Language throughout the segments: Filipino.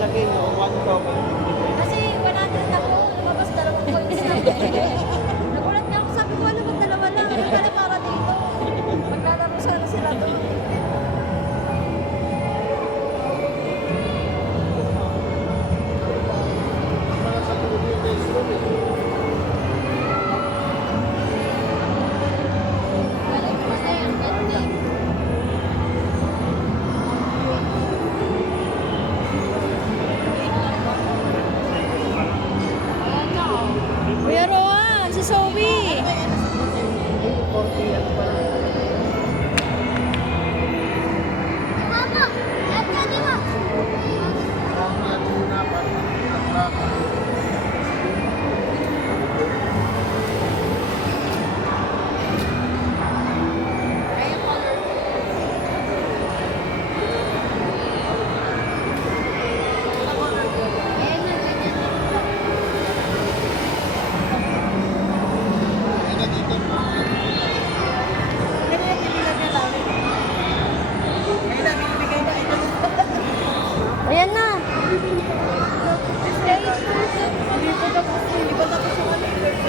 nakalagay, no? 1,000. Kasi wala din ako, lumabas 2 points lang. Nagulat nga ako, sabi ko, alam, dalawa lang. Ano pala para dito? Maglalaro sana sila doon. Mga sa tuloy yung restroom, eh. Balik mo na yan, ganda. Kuya Roan, si Zoe. Mama, at kanina. Ayan na.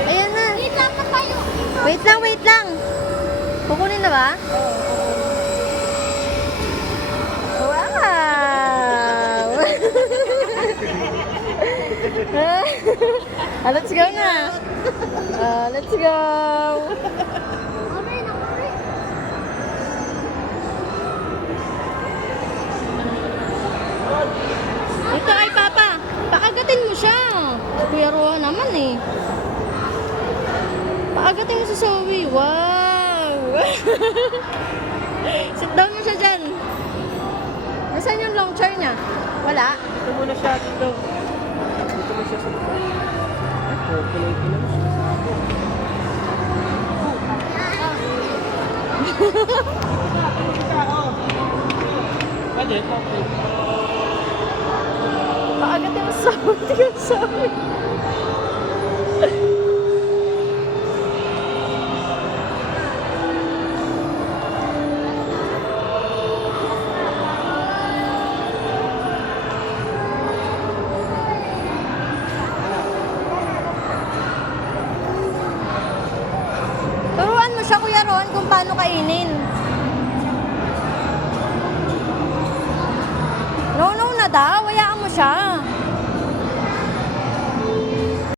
Ayan na. Wait lang na tayo. Wait lang. Kukunin na ba? Wow! Let's go na. Let's go. Ito kay Papa. Paagatin mo siya. Kuya Roa naman eh. Paagatin mo si Zoe. Wow! Sit down mo siya dyan. Nasaan yung long chair niya? Wala? Dito muna siya dito. Dito mo siya sa baba. Ito, pinay-pinay siya. Pwede, okay. Paagatin mo sa Zoe. Turuan mo siya, Kuya Ron, kung paano kainin. No na daw. Hayaan mo siya.